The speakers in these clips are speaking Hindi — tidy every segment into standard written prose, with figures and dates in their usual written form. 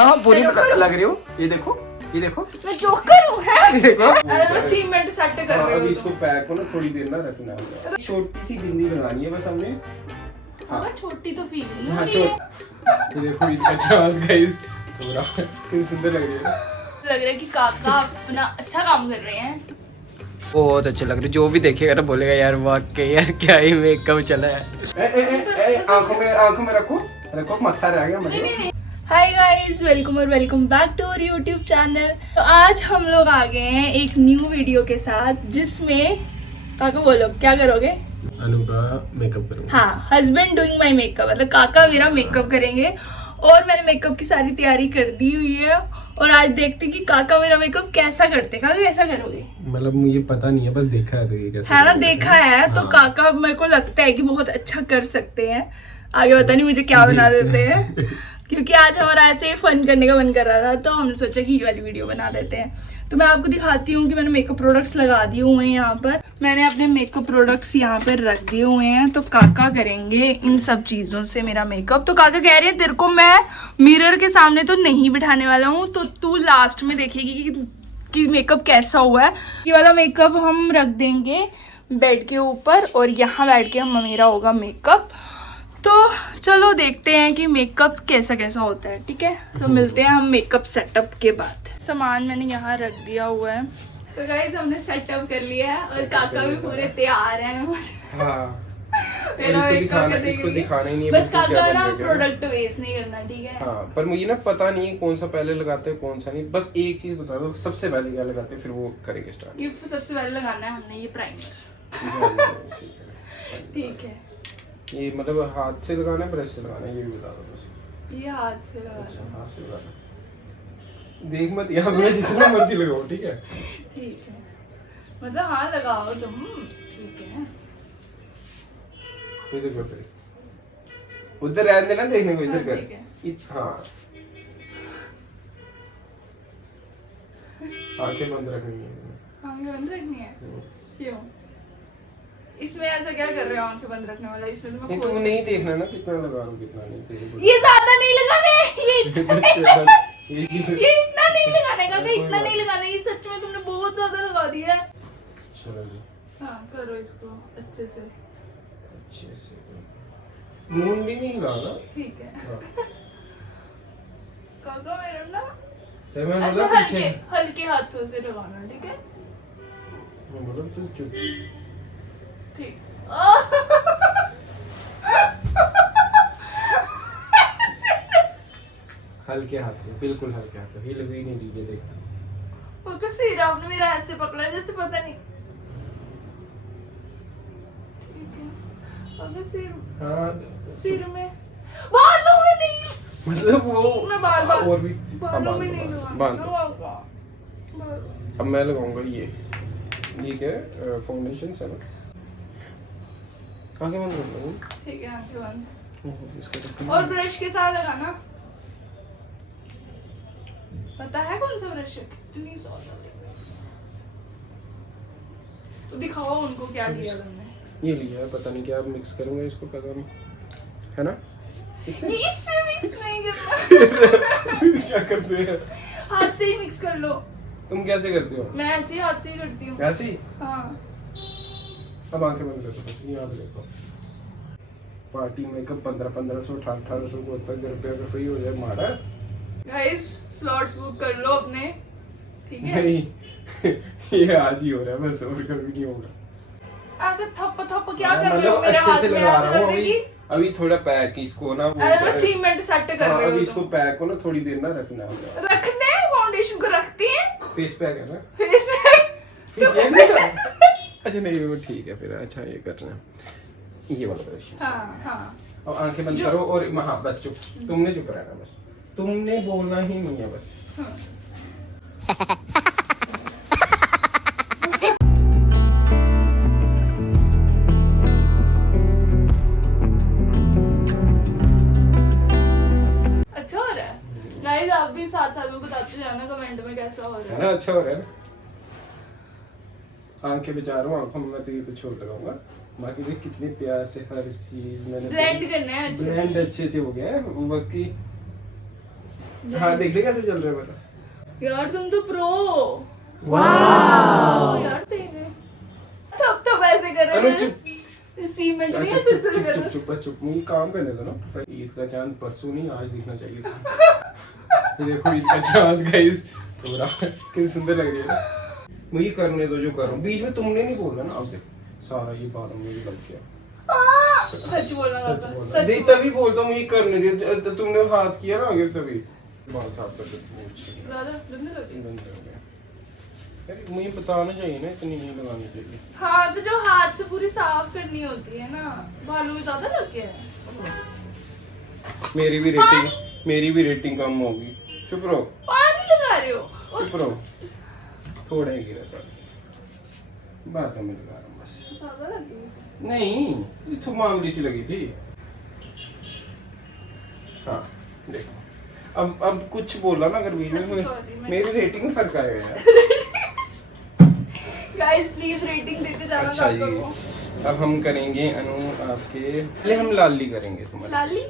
हाँ पूरी लग रही हो। ये देखो ये देखो मैं जोकर हूँ है? ये देखो। अरे मैं सीमेंट सेट कर रही हूँ। अभी इसको पैक को ना थोड़ी देर ना रखना है। छोटी सी बिंदी लगानी है बस हमने। हाँ छोटी तो फील नहीं हाँ हो रही है। ये देखो अच्छा गाइस पूरा कितनी सुंदर लग रही है। लग रहा है कि काका अपना अच्छा काम कर रहे हैं। बहुत अच्छे लग रहे, जो भी देखेगा ना बोलेगा यार वाकई यार क्या ही मेकअप चला है। आंखों में रखो रखो, मत्था रह गया मुझे। हाय गाइस, वेलकम और welcome back to our YouTube channel. तो आज हम लोग आ गए हैं एक न्यू वीडियो के साथ जिसमें काका बोलो क्या करोगे? अनु का मेकअप करूंगा। हाँ, हस्बैंड डूइंग माय मेकअप, मतलब काका मेरा मेकअप करेंगे। और मैंने मेकअप की सारी तैयारी कर दी हुई है और आज देखते हैं कि काका मेरा मेकअप कैसा करते हैं। काका कैसा करोगे? मतलब मुझे पता नहीं है, बस देखा है तो ये कैसे है ना, देखा है तो काका मेरे को लगता है कि बहुत अच्छा कर सकते हैं। आगे पता नहीं मुझे क्या बना देते हैं क्योंकि आज हमारा ऐसे ही फन करने का मन कर रहा था तो हमने सोचा कि ये वाली वीडियो बना लेते हैं। तो मैं आपको दिखाती हूँ कि मैंने मेकअप प्रोडक्ट्स लगा दिए हुए हैं। यहाँ पर मैंने अपने मेकअप प्रोडक्ट्स यहाँ पर रख दिए हुए हैं। तो काका करेंगे इन सब चीज़ों से मेरा मेकअप। तो काका कह रहे हैं तेरे को मैं मिरर के सामने तो नहीं बिठाने वाला हूँ, तो तू लास्ट में देखेगी कि मेकअप कैसा हुआ है। ये वाला मेकअप हम रख देंगे बेड के ऊपर और यहाँ बैठ के हम मेरा होगा मेकअप। तो चलो देखते हैं कि मेकअप कैसा कैसा होता है। ठीक है, तो मिलते हैं हम मेकअप सेटअप के बाद। सामान मैंने यहाँ रख दिया हुआ है। तो गाइस हमने सेटअप कर लिया है और काका भी पूरे तैयार हैं। इसको दिखाना ही नहीं है बस काका ना प्रोडक्ट वेस्ट नहीं करना, ठीक है? हाँ, पर मुझे ना पता नहीं है कौन सा पहले लगाते हैं कौन सा नहीं। बस एक चीज बता दो, सबसे पहले क्या लगाते हैं फिर वो करेंगे स्टार्ट। ये सबसे पहले लगाना है हमने ये प्राइमर। ठीक है, ये मतलब हाथ से लगाना है ब्रश से लगाना है ये भी बता दो बस। ये हाथ से लगाना। अच्छा, हाथ से लगाना। देख मत यहाँ पे जितना मर्जी लगाओ, ठीक है? ठीक है, मतलब हाँ लगाओ तुम, ठीक है। इधर कर फेस, उधर रहने देना, देखने को इधर हाँ, ठीक है। कर। हाँ, आंखें बंद रखनी है। आंखें बंद रखनी है? क्यों? इसमें ऐसा क्या कर रहे हो आंखें बंद रखने वाला? इसमें तो मैं नहीं, तुम नहीं देखना ना कितना लगा रहा हूँ कितना नहीं तेरे। ये ज्यादा नहीं लगाने, ये इतना नहीं लगाने का, कोई इतना बात नहीं लगाने। ये सच में तुमने बहुत ज्यादा लगा दिया है। चलो जी, हाँ करो इसको अच्छे से। अच्छे से मुंडी नहीं लगाना, ठीक है। हाँ। काका मेरा ना तो मैं ऐसे मतलब हल्के पीछे हल्के हाथों से लगाना, ठीक है? मैं बोला तू चुप। ठीक। हल्के हाथ से, बिल्कुल हल्के हाथ से, हिल भी नहीं दीजिए। देखता काका सिर आपने मेरा ऐसे पकड़ा जैसे पता नहीं। ठीक है काका, सिर में बालों में नहीं, मतलब वो मैं बाल और भी बालों में नहीं बांध दो। लगाऊंगा। अब मैं लगाऊंगा ये क्या है फाउंडेशन है ना। आंखें बंद कर लो। ठीक है, आंखें बंद। इसका और ब्रश के साथ लगाना। पता है कौन सा ब्रश है? कितनी ज्यादा तो दिखाओ उनको क्या लिया तुमने। ये लिया है, पता नहीं क्या मिक्स करूंगा इसको, पता नहीं है ना। इससे मिक्स नहीं करना। क्या करते हैं? हाथ से ही मिक्स कर लो। तुम कैसे करते हो? मैं ऐसे ही हाथ से ही करती हूँ। ऐसे ही? हाँ। अब आंखें बंद कर दो बस, यहाँ पे देखो। पार्टी मेकअप 1500 1800 को होता है। घर पे अगर फ्री हो जाए मारा। गाइस स्लॉट्स बुक कर लो अपने, ठीक है? नहीं ये आज ही हो रहा है बस, और कभी नहीं होगा। ऐसे थप थप क्या हाँ, कर रहे हो मतलब मेरे अच्छे हाथ से में? लगा ऐसे रहा लग हूँ रही अभी। अभी थोड़ा पैक इसको ना वो अरे मैं सीमेंट सेट कर रही हूँ। अभी इसको पैक को ना थोड़ी देर ना रखना है। रखने फाउंडेशन को रखती है फेस पैक है ना, फेस पे। फेस पैक नहीं था? अच्छा नहीं वो ठीक है फिर। अच्छा ये करना है ये वाला ब्रश। हाँ हाँ। अब आंखें बंद करो और हाँ बस चुप, तुमने चुप रहना बस, तुमने बोलना ही नहीं है बस। अच्छा हो रहा है गाइस, आप भी साथ साथ में बताते जाना कमेंट में कैसा हो रहा है ना। अच्छा हो रहा है ना। आंखें बचा रहा हूँ, आंखों में मैं तो ये कुछ और लगाऊंगा। बाकी देख कितने प्यार से हर चीज मैंने ब्लेंड करना है अच्छे से। ब्लेंड अच्छे से हो गया है। बाकी हाँ देख ले कैसे चल रहा है मेरा। यार तुम तो प्रो। वाह यार सही में तब ऐसे कर अनु रहे चुप। हैं सीमेंट नहीं अच्छा, है चुप सिलसिले चुप कर चुप चुप बस चुप। मुझे काम करने दो ना। ईद का चांद परसों नहीं आज दिखना चाहिए था। ये देखो ईद का चांद गाइस पूरा कितनी सुंदर लग रही है ना। मुझे करने दो जो करूं। बीच में तुमने नहीं बोला ना। अब देख सारा ये बाल मुझे लग गया। सच बोलना सच बाबा, बोला सच नहीं तभी बोलता मुझे करने दे। तो तुमने हाथ किया ना आगे तभी बाल साफ कर दे। राधा गंदे लगे। बंद हो गया। यार मुझे बताना चाहिए ना इतनी नहीं लगानी चाहिए। हाँ तो जो हाथ से पूरी साफ करनी होती है ना बालों में ज्यादा लग गया है। मेरी भी रेटिंग कम होगी। चुप रहो। पानी लगा रहे हो चुप रहो। थोड़ा ही गिरा सर। बालों में लगा रहा हूँ बस। ज्यादा लगी है। नहीं ये तो मामूली सी लगी थी। हाँ देखो अब कुछ बोला ना अगर बीच में Sorry, मैं- मेरी रेटिंग में फर्क आएगा यार। गाइस प्लीज रेटिंग देते जाना अच्छा काका जी को। अब हम करेंगे अनु आपके पहले हम लाली करेंगे तुम्हारे। लाली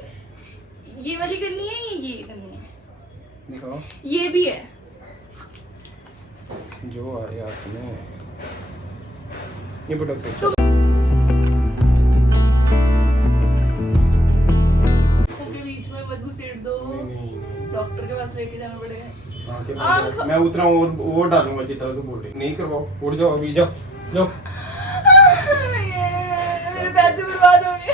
ये वाली करनी है या ये करनी है? दिखाओ ये भी है। जो आए आपने ये प्रोडक्ट तो के बीच में मत घुसेड़ दो। डॉक्टर के पास लेके जाना पड़ेगा। आंख मैं उतना और डालूंगा जितना तू बोल रही। नहीं करवाओ उड़ जाओ अभी जाओ जाओ। मेरे पैसे बर्बाद हो गए।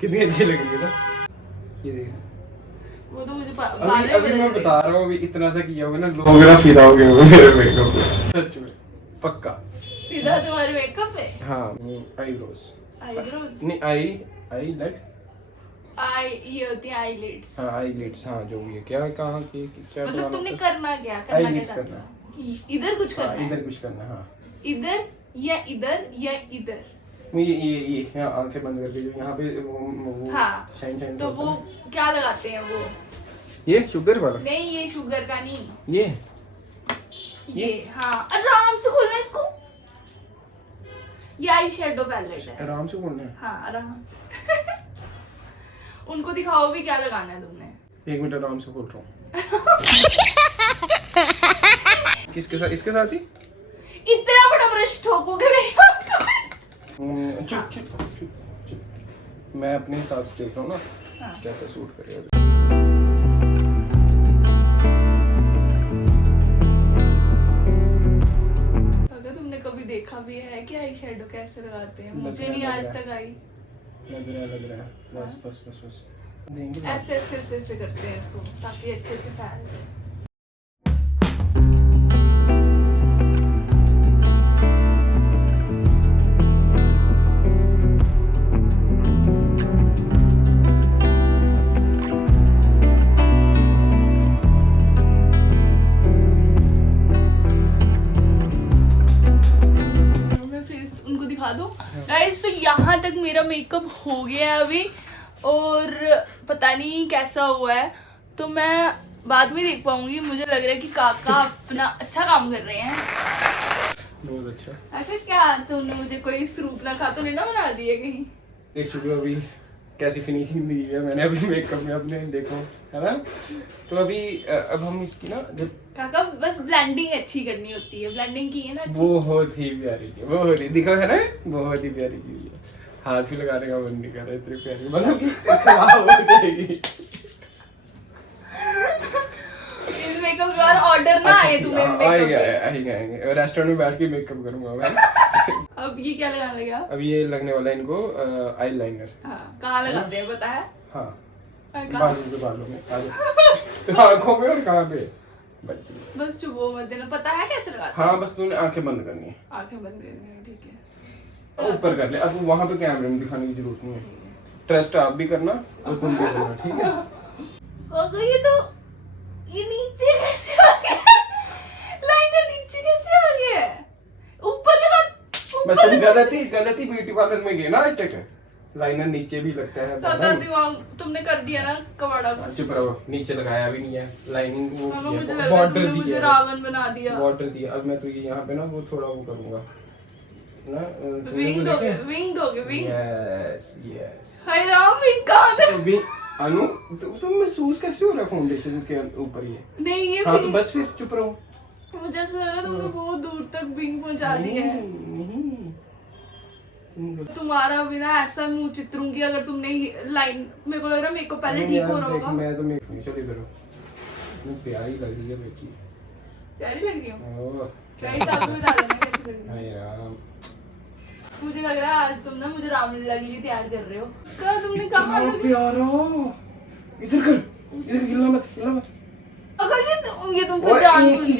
कितनी अच्छी लग रही है ना ये देख। वो तो मुझे अभी मैं बता रहा हूँ अभी इतना सा किया होगा ना लोग मेरा फिदा हो गए मेरे मेकअप पे सच में पक्का। सीधा तुम्हारे मेकअप पे हाँ आईब्रोज आईब्रोज नहीं आई लेट आई ये होती है आईलिड्स। हाँ आईलिड्स हाँ जो भी है क्या कहाँ की क्या मतलब बनाना तुमने होता है? करना क्या करना eyelids क्या करना। चाहते हो? इधर कुछ करना हाँ, है इधर कुछ करना हाँ इधर या इधर या इधर। ये हाँ आंखें बंद करके जो यहाँ पे वो हाँ। शाइन तो वो क्या लगाते हैं वो? ये शुगर वाला नहीं ये शुगर का नहीं ये हाँ आराम से खोलना इसको। ये आई शेडो पैलेट है। आराम से बोलना है। हाँ आराम से। उनको दिखाओ भी क्या लगाना है तुमने। 1 मिनट आराम से बोल रहा हूँ। किसके साथ इसके साथ ही इतना बड़ा ब्रश ठोकोगे मेरी आंखों में। चुप चुप चुप चुप। मैं अपने हिसाब से देख रहा हूँ ना हाँ। कैसा सूट करेगा। अगर तुमने कभी देखा भी है कि आई शेडो कैसे लगाते हैं? मुझे नहीं आज तक आई। लग रहा है बस देंगे ऐसे ऐसे ऐसे ऐसे करते हैं इसको ताकि अच्छे से फैल जाए। मैं फेस उनको दिखा दूं। गाइस तो यहाँ तक मेरा मेकअप हो गया है अभी और पता नहीं कैसा हुआ है तो मैं बाद में देख पाऊंगी। मुझे लग रहा है कि काका अपना अच्छा काम कर रहे हैं। बहुत अच्छा। ऐसा क्या तुमने मुझे कोई स्वरूप ना खा तो नहीं ना बना दिए कहीं? देख चुके हो अभी कैसी फिनिशिंग दी है मैंने अभी मेकअप में अपने देखो है ना। तो अभी अब हम इसकी ना जब काका बस ब्लेंडिंग अच्छी करनी होती है। ब्लेंडिंग की है ना अच्छी। बहुत ही प्यारी की बहुत ही दिखा है ना बहुत ही प्यारी की है। हाथ भी लगाने का मन नहीं कर रहा इतनी प्यारी मतलब कि खराब हो जाएगी। इस मेकअप के बाद ऑर्डर ना आए तुम्हें आएंगे रेस्टोरेंट में बैठ के मेकअप करूंगा मैं। अब ये क्या लगाने लगा? अब ये लगने वाला है इनको आईलाइनर। हाँ कहाँ लगाते हैं पता है? हाँ कहाँ? बाजू पे बालों में आगे आंखों में और कहाँ पे बस चुप हो मत देना। पता है कैसे लगाते हैं? हाँ बस तूने आंखें बंद करनी है। आंखें बंद करनी है ठीक है। ऊपर कर ले अब वहां पे कैमरे में दिखाने की जरूरत नहीं है। ट्रस्ट आप भी करना और तुम भी करना ठीक है। काका ये नीचे कैसे आ गया? लाइनर नीचे कैसे आ गया? ऊपर के बाद बस तुम गलती ब्यूटी पार्लर में गए ना आज तक लाइनर नीचे भी लगता है काका बटन। दिमाग तुमने कर दिया ना कबाड़ा बस। चुप रहो, नीचे लगाया भी नहीं है लाइनिंग, वो मामा मुझे लगा बॉर्डर तुमने दी मुझे है, रावण बना दिया। बॉर्डर दिया। अब मैं तो ये यहाँ पे ना वो थोड़ा वो करूंगा ना, विंग दोगे, विंग दोगे, विंग। Yes yes. हाय राम, विंग कहाँ है? अनु तुम महसूस कैसे हो रहा है फाउंडेशन के ऊपर ये? नहीं ये हाँ तो फिर- बस फिर चुप रहो। मुझे ऐसा लग रहा तुमने बहुत दूर तक विंग पहुंचा दी है। नहीं तुम्हारा बिना ऐसा मुंह चित्रूंगी अगर तुमने लाइन, मेरे को लग रहा है मेरे को पहले ठीक हो रहा होगा। मैं तो चल इधर हो, इतनी प्यारी लग रही है बेटी। प्यारी लग रही हूँ? ओह क्या ही आपको बता देना कैसी लग रही है। हाय राम, मुझे लग रहा है आज तुम ना मुझे रामलीला के लिए तैयार कर रहे हो। क्या तुमने कहा इतना प्यारा। इधर कर, इधर हिलना मत, हिलना मत। अगर ये तुम और फिर जानबूझ एक ही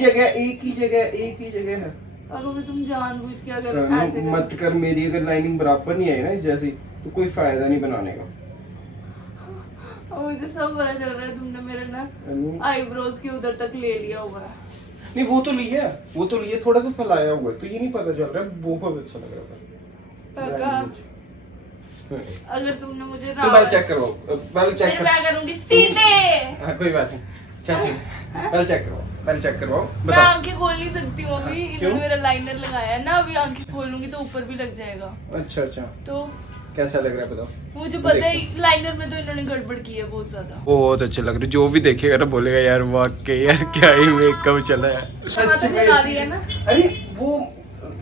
जगह है। अगर फिर तुम जानबूझ के अगर ऐसे रानू, मत कर। मेरी अगर लाइनिंग बराबर नहीं आई ना इस जैसी, तो कोई फायदा नहीं बनाने का। और मुझे सब पता चल रहा है तुमने मेरे ना रानू, आईब्रोज के उधर तक ले लिया हुआ है। नहीं वो तो लिया, थोड़ा सा फैलाया हुआ है, तो ये नहीं पता चल रहा है। बहुत अच्छा लग रहा था। काका अगर तुमने मुझे तो बैल चेक करवाओ, बैल चेक फिर मैं करूंगी सीधे। हाँ कोई बात नहीं, चल बैल चेक करवाओ, मैं बताओ। आंखें खोल नहीं सकती हूँ अभी, इन्होंने मेरा लाइनर लगाया है ना, अभी आंखें खोलूंगी तो ऊपर भी लग जाएगा। अच्छा तो कैसा लग रहा है बताओ। मुझे पता है लाइनर में तो इन्होंने गड़बड़ की है बहुत ज्यादा। बहुत अच्छे लग रहे, जो भी देखेगा ना बोलेगा यार वाकई यार क्या ही मेकअप चला है। हाँ तो दिखा रही है ना। अरे वो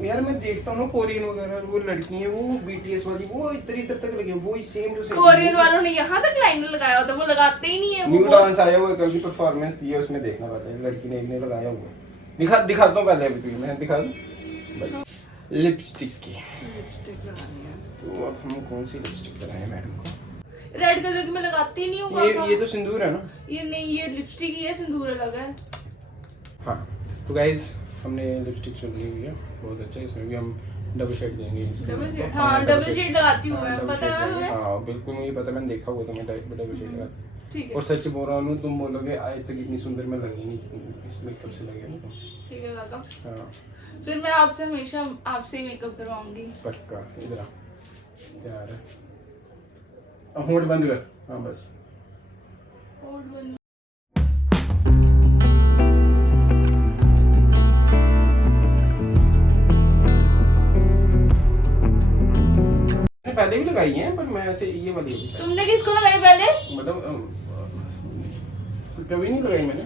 यार मैं देखता हूँ ना कोरियन वगैरह, वो लड़की है वो बीटीएस वाली, वो इधर तक लगी है, वो सेम टू सेम। कोरियन वालों ने यहाँ तक लाइनर लगाया होता है, वो लगाते ही नहीं है। न्यू वो डांस आया हुआ है, कल की परफॉर्मेंस दी है, उसमें देखना पड़ता है। लड़की ने एक ने लगाया हुआ है, दिखाता हूँ पहले, अभी तो मैं दिखा दूँ लिपस्टिक की। तो अब हम कौन सी लिपस्टिक लगाएं मैडम को? रेड कलर की मैं लगाती ही नहीं हूँ। ये तो सिंदूर है ना। ये नहीं, ये लिपस्टिक ही है, सिंदूर अलग है। हाँ तो गाइज हमने लिपस्टिक चुन ली हुई है, बहुत अच्छा। इसमें भी हम डबल शेड देंगे। डबल शेड, हाँ डबल शेड लगाती हूँ मैं, पता है ना तुम्हें? हाँ बिल्कुल मुझे पता, मैंने देखा हुआ था, मैं डबल शेड लगाती। ठीक और है, सच बोल रहा हूँ, तुम बोलोगे आज तक इतनी सुंदर मैं लगी नहीं, इस मेकअप से लगे ना। ठीक है काका। हाँ फिर मैं आपसे हमेशा आपसे ही मेकअप करवाऊंगी। पक्का, इधर आ, तैयार है। होंठ बंद कर, हाँ बस। और बन- मैंने पहले भी लगाई है, पर मैं ऐसे ये वाली तुमने किसको लगाई पहले? मतलब कभी नहीं लगाई मैंने।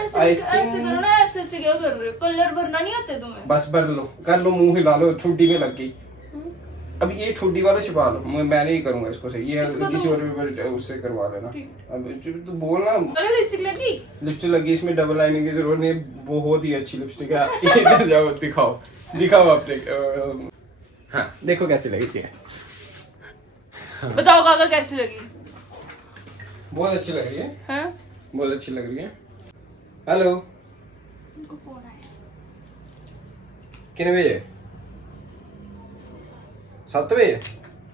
ऐसे I ऐसे think- करो ना, ऐसे ऐसे क्या कर रहे हो? कलर भरना नहीं आते तुम्हें? बस भर लो, कर लो, मुंह हिला लो, ठुड्डी में लग गई। अब ये ठुड्डी वाला छुपा लो, मैं नहीं करूंगा इसको सही, ये इसको किसी तो- और भी उससे करवा लेना। ठीक। अब तू बोलना। अरे लिपस्टिक लगी? लिपस्टिक लगी, इसमें डबल लाइनिंग की जरूरत नहीं है, बहुत ही अच्छी लिपस्टिक है। इधर जाओ, दिखाओ अपने। हाँ देखो कैसी लगी है। बताओ काका कैसी लगी? बहुत अच्छी लग रही है, हैं? बहुत अच्छी लग रही है। हेलो, उनको फोन आया। कितने बजे? 7 बजे?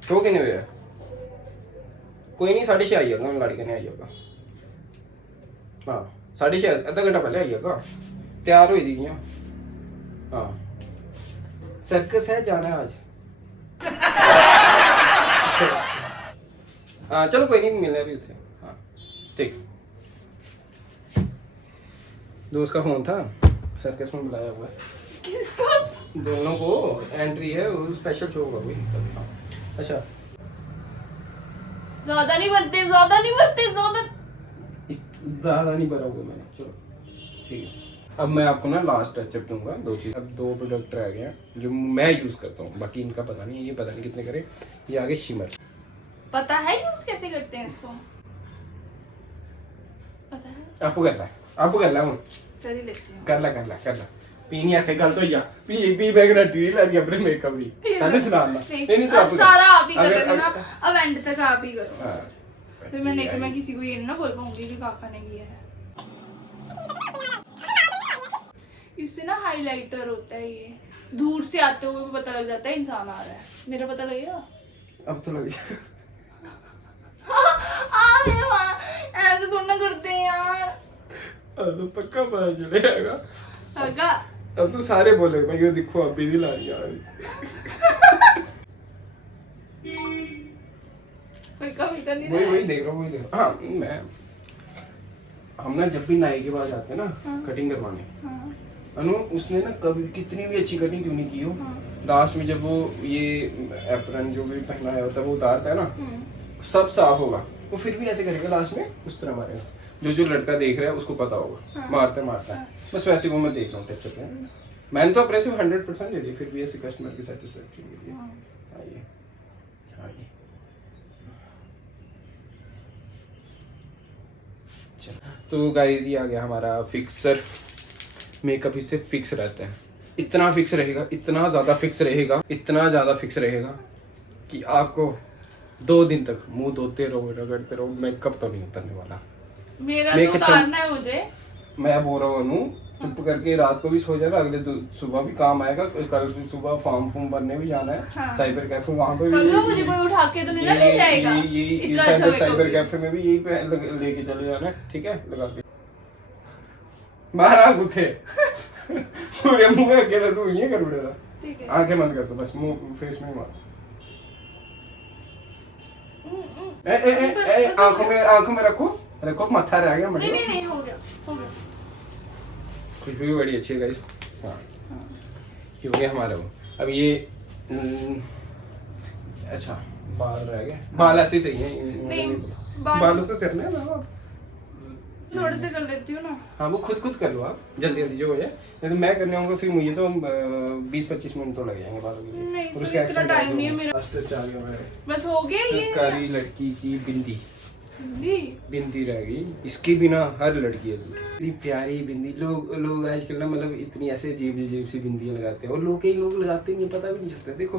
शो कितने बजे? कोई नहीं, 6:30 आई जाएगा, मैं लाड़ी करने आई जाएगा। हाँ 6:30, आधा घंटा पहले आई जाएगा। तैयार हुई थी। हाँ सर्कस है, जाना है आज। हाँ चलो कोई नहीं, मिलने भी थे। हाँ ठीक। दोस्त का फोन था, सर्कस में बुलाया हुआ है। किसको? दोनों को एंट्री है, वो स्पेशल शो होगा कोई। अच्छा ज्यादा नहीं बनते, ज्यादा नहीं बनते, ज्यादा। ज़्यादा नहीं भरा हुआ मैंने, चलो ठीक है। अब मैं आपको ना लास्ट टचअप दूंगा, 2 चीज़। अब 2 प्रोडक्ट रह गए हैं जो मैं यूज़ करता हूँ, बाकी इनका पता नहीं है, ये पता नहीं कितने करे। ये आगे शिमर। पता है यूज कैसे करते हैं इसको? पता है? आपको कर ला हूँ, कर ही लेती हूँ। कर ला। पीनी आखे गल तो या पी बैग ना टी लगी अपने मेकअप भी पहले सुनाना। नहीं तो अब आप सारा आप ही कर अगर- देना ना, अगर- अब एंड तक आप ही करो। हाँ। फिर मैं नहीं तो मैं किसी को ये ना बोल पाऊंगी कि काका ने किया है। इससे ना हाइलाइटर होता है, ये दूर से आते हुए भी पता लग जाता है इंसान आ रहा है। मेरा पता लगेगा? अब तो लग जाए। मेरे वहाँ ऐसे थोड़ा ना करते हैं यार। तो पक्का पता चलेगा। काका अब तो सारे बोले भाई ये देखो अभी नहीं ला रही यार। कोई कमी तो नहीं वही देख रहा हूँ, वही देख रहा हूँ। हाँ मैं हम ना जब भी नाई के पास जाते हैं ना कटिंग करवाने, अनु उसने ना कभी कितनी भी अच्छी कटिंग क्यों नहीं की हो, लास्ट में जब वो ये एप्रन जो भी पहना है होता है वो उतारता है ना, सब साफ होगा, वो फिर भी ऐसे करेगा लास्ट में उस तरह मारेगा। जो लड़का देख रहा है उसको पता होगा मारता है। बस वैसे वो मैं देख रहा हूँ टच पे। मैंने तो अपने से 100% दे दी, फिर भी ऐसे कस्टमर की सेटिस्फेक्शन के लिए। आइए आइए तो गाइस ये आ गया हमारा फिक्सर। मेकअप इससे फिक्स रहता है, इतना फिक्स रहेगा, इतना ज्यादा फिक्स रहेगा, इतना ज्यादा फिक्स रहेगा कि आपको 2 दिन तक मुंह धोते रहो, रगड़ते रहो, मेकअप तो नहीं उतरने वाला। मेरा तो उतारना है मुझे। मैं बोल रहा हूँ चुप करके रात को भी सो जाना, अगले सुबह भी काम आएगा। कल सुबह फॉर्म भरने भी जाना है। हाँ। साइबर कैफे वहाँ पे भी मुझे कोई उठा के तो नहीं ना ले जाएगा। ये साइबर कैफे में भी यही पे लेके चले जाना है, ठीक है? लगा के मारा गुथे पूरे मुंह में अकेले तू ये कर बेटा, आंखें बंद कर दो बस, मुंह फेस में मार। आंखों में रखो माथा रह गया। नहीं हो गया। खुशबू भी बड़ी अच्छी है गाइस। हाँ ये हो गया हमारा वो। अब ये अच्छा बाल रह गए, बाल ऐसे सही है। बालों का करना है ना, थोड़े से कर लेती हूँ ना। हाँ वो खुद कर लो आप, जल्दी जो हो जाए। नहीं तो मैं करने आऊंगा फिर मुझे तो 20-25 मिनट तो लग जाएंगे बालों के लिए। और उसके इतना टाइम नहीं है मेरा। बस हो गया ये। संस्कारी लड़की की बिंदी रह गई, इसके बिना हर लड़की है इतनी प्यारी बिंदी। लोग आजकल ना मतलब इतनी ऐसे अजीब सी बिंदियां लगाते हैं, और कई लोग लगाते नहीं, पता भी नहीं चलता। देखो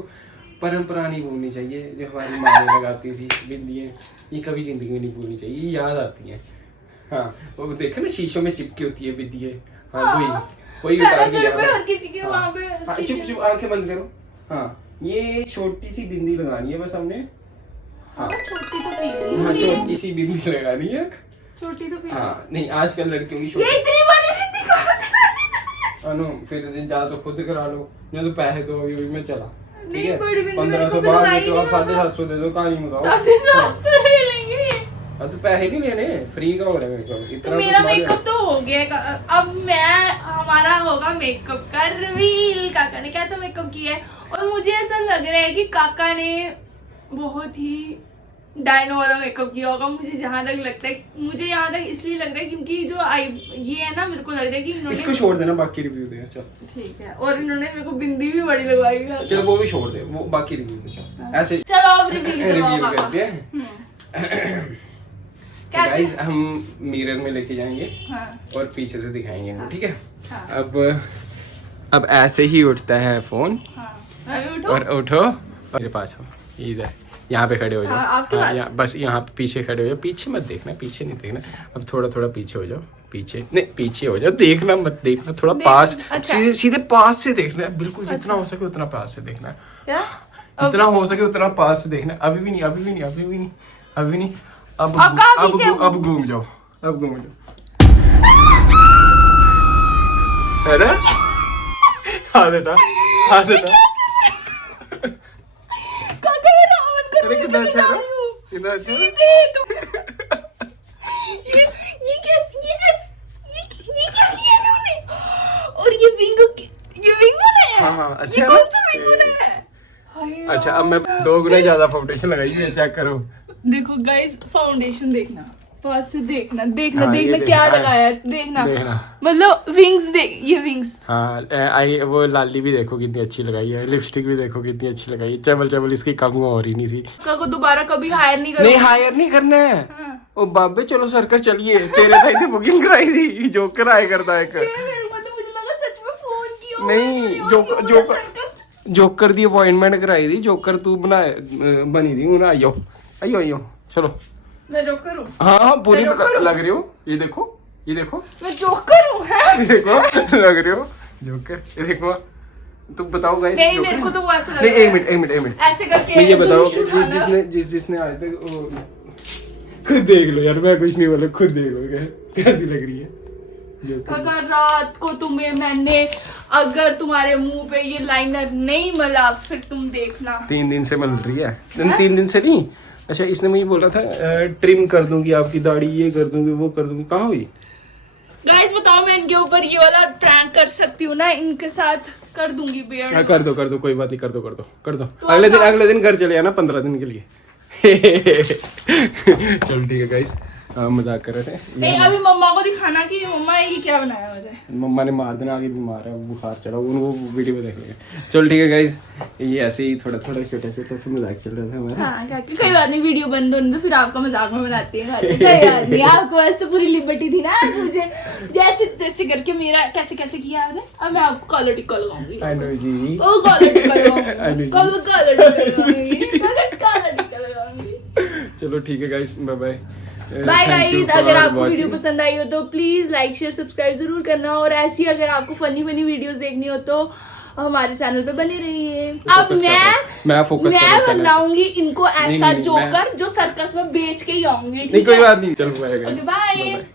परंपरा नहीं भूलनी चाहिए, जो हमारी माँ लगाती थी बिंदियाँ, ये कभी जिंदगी में नहीं भूलनी चाहिए, ये याद आती हैं। हाँ वो देखो ना शीशों में चिपकी होती है बिंदियाँ। हाँ वही उतार के चुप आंखें बंद करो। हाँ ये छोटी सी बिंदी लगानी है बस हमने। हाँ छोटी सी बिंदी लगानी है। छोटी तो फिर हाँ नहीं आजकल लड़कियों की छोटी। ये इतनी बड़ी बिंदी कहाँ से लानी? अनु फिर जा तो खुद करा लो, या तो पैसे दो अभी मैं चला। ठीक है 1500 बाद में तो आप 750 दे दो, कहानी बताओ। 750 ले लेंगे। अब तो पैसे नहीं लेने, फ्री का हो रहा है मेकअप। इतना मेरा मेकअप तो हो गया। अब हमारा होगा मेकअप का रिवील। काका ने कैसा मेकअप किया है, और मुझे ऐसा लग रहा है कि काका ने बहुत ही डायनो वाला मेकअप किया होगा। मुझे जहाँ तक लगता है, मुझे यहाँ तक इसलिए लग रहा है क्योंकि जो ये है ना, मेरे को लग रहा है कि इन्होंने इसको छोड़ देना, बाकी रिव्यू दे। चल ठीक है। और इन्होंने मेरे को बिंदी भी बड़ी लगवाई है। चल वो भी छोड़ दे, वो बाकी रिव्यू दे। चल ऐसे चलो अब रिव्यू करते हैं। गाइस हम मिरर में लेके जाएंगे और पीछे से दिखाएंगे इनको, ठीक है? अब ऐसे ही उठता है फोन। और उठो मेरे पास हो, इधर यहाँ पे खड़े हो जाओ। बस यहाँ पीछे खड़े हो जाओ, पीछे मत देखना, पीछे नहीं देखना। अब थोड़ा पीछे हो जाओ, पीछे हो जाओ, देखना मत देखना, थोड़ा पास। अच्छा। सीधे पास से देखना है, बिल्कुल जितना हो सके उतना पास से देखना है। जितना हो सके उतना पास से देखना है। अभी भी नहीं। अब घूम जाओ, है ना? हाथ हटा। अरे कितना अच्छा है, कितना अच्छा। ये क्या किया तुमने? और ये विंग बनाया। हाँ अच्छा। ये कौन सा विंग बनाया? अच्छा अब मैं 2 गुना ज्यादा फाउंडेशन लगाई है, चेक करो। देखो गाइस फाउंडेशन देखना, पास से देखना क्या लगाया है, देखना। मतलब विंग्स ये विंग्स। हाँ वो लाली भी देखो कितनी अच्छी लगाई है, लिपस्टिक भी देखो कितनी अच्छी लगाई है। चबल इसकी कम हो रही नहीं थी। को दोबारा कभी हायर नहीं करना। नहीं हायर नहीं करना है। हाँ। ओ बाबे चलो सर्कस चलिए, तेरे भाई ने बुकिंग कराई थी, जोकर आया करता है। मुझे लगा सच में फोन किया। नहीं जोकर दी अपॉइंटमेंट कराई थी, जोकर तू बनी थी ना। आइयो चलो। मैं जोकर हूँ। हाँ पूरी लग रही हो। ये देखो मैं जोकर हूँ। ये देखो लग रही हो जोकर। ये देखो तुम बताओ गाइस। नहीं मेरे को तो वो ऐसा लग रहा है। नहीं एक मिनट ऐसे करके ये बताओ जिसने आज तक खुद देख लो यार, मैं कुछ नहीं बोला, खुद देख लो कैसी लग रही है। अगर रात को अगर तुम्हारे मुंह पे ये लाइनर नहीं मिला फिर तुम देखना। 3 दिन से मिल रही है। 3 दिन से नहीं, अच्छा इसने मुझे बोला था ट्रिम कर दूंगी आपकी दाढ़ी, ये कर दूंगी वो कर दूंगी, कहाँ हुई? गाइस बताओ मैं इनके ऊपर ये वाला प्रैंक कर सकती हूँ ना, इनके साथ कर दूंगी बियर्ड। कर दो कोई बात नहीं, कर दो तो अगले दिन घर चले आना 15 दिन के लिए। चलो ठीक है गाइस, मजाक कर रहे थे। नहीं अभी मम्मा को दिखाना कि मम्मा ये क्या बनाया मुझे। मम्मा ने मार देना, आगे बीमार है, बुखार चढ़ा, वो वीडियो में देखेंगे। चलो ठीक है गाइस, ये ऐसे ही थोड़ा छोटा सा मजाक चल रहा था हमारा। हाँ काकी कोई बात नहीं, वीडियो बंद होने तो फिर आपका मजाक में बनाती है। कोई बात नहीं, आपको वैसे पूरी लिबर्टी थी ना, मुझे जैसे तैसे करके मेरा कैसे किया आपने। अब मैं आपको कॉलर टिक्का लगाऊंगी। आई नो जी, ओ कॉलर टिक्का लगाऊंगी, कॉलर टिक्का लगाऊंगी। चलो ठीक है guys, bye bye. Bye guys, अगर आपको वीडियो पसंद आई हो तो प्लीज लाइक शेयर सब्सक्राइब जरूर करना, और ऐसी अगर आपको फनी वीडियोस देखनी हो तो हमारे चैनल पे बने रहिए। अब मैं बनाऊंगी इनको ऐसा जोकर जो सर्कस में बेच के ही आऊंगी। नहीं कोई बात नहीं, चलो बाय गाइस, बाय।